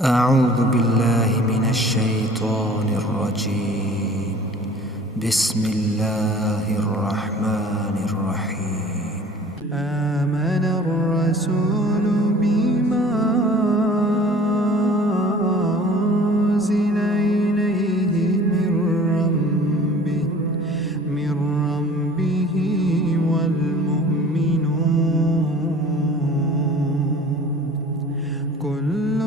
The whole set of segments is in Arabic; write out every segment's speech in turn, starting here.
أعوذ بالله من الشيطان الرجيم. بسم الله الرحمن الرحيم. آمن الرسول بما أنزل إليه من ربه والمؤمنون كل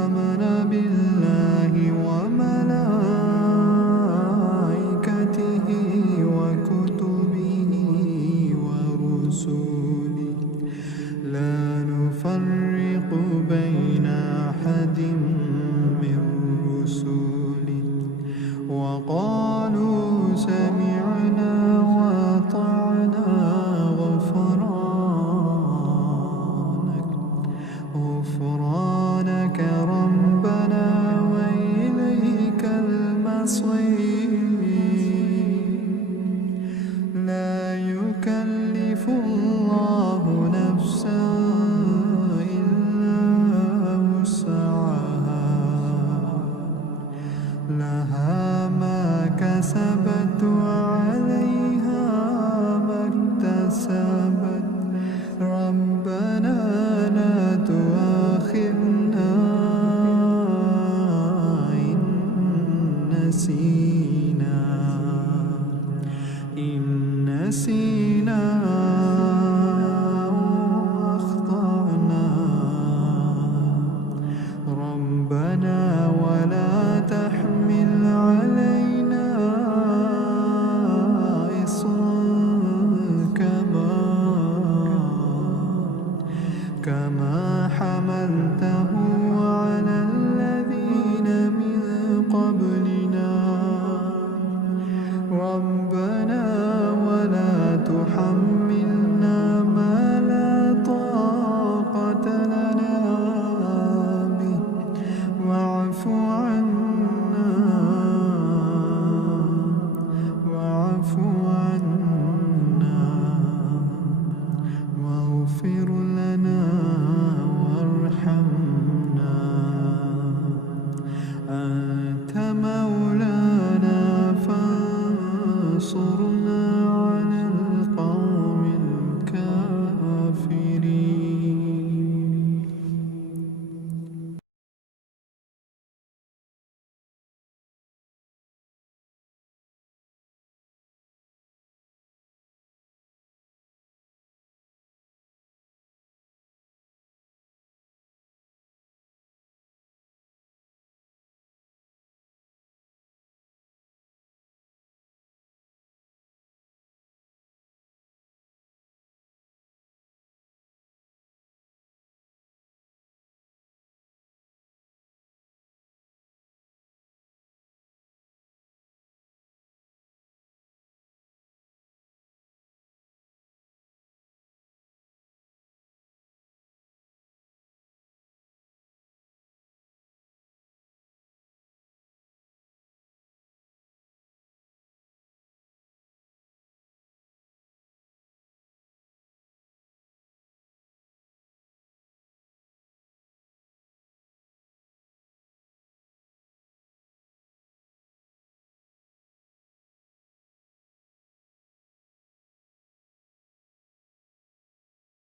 آمن بالله وملائكته وكتبه ورسله لا نفرق بين أحد من رسله وقالوا سمعنا وأطعنا غفرانك ربنا وإليك المصير. لا يكلف الله نفسا إلا وسعها لها ما كسبت وعليها ما اكتسبت ربنا لا تؤاخذنا إن نسينا أو أخطأنا ربنا